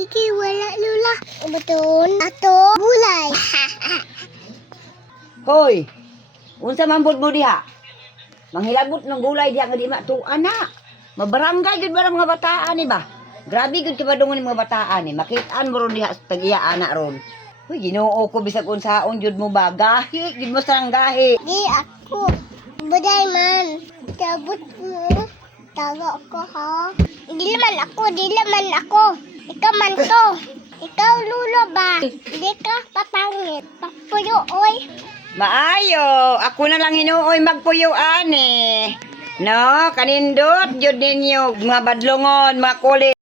Kiki, wala lula. Betul. Ato, gulay. Hoy, unsa man bud mo diha? Manghilabot ng gulay diha nga di matuan na. Mabarangay gud ba mga bataan ni ba? Grabe gud kibadungon ni mga bataan ni. Makitaan mo ron diha sa tag-iya ana ron. Hoy, Ginoo ko bisag unsaon jud mo ba? Gahi gid mo sarang gahi. Di ako. Buday man. Tabot mo. Tago ko ha. Di laman ako. Ikaw man to. Ikaw lulo ba? Di ka papangit. Papuyo oy. Maayo, ako na lang hinuoy magpuyo ani. No, kanindot jud ninyo mga badlongon, mga kulit.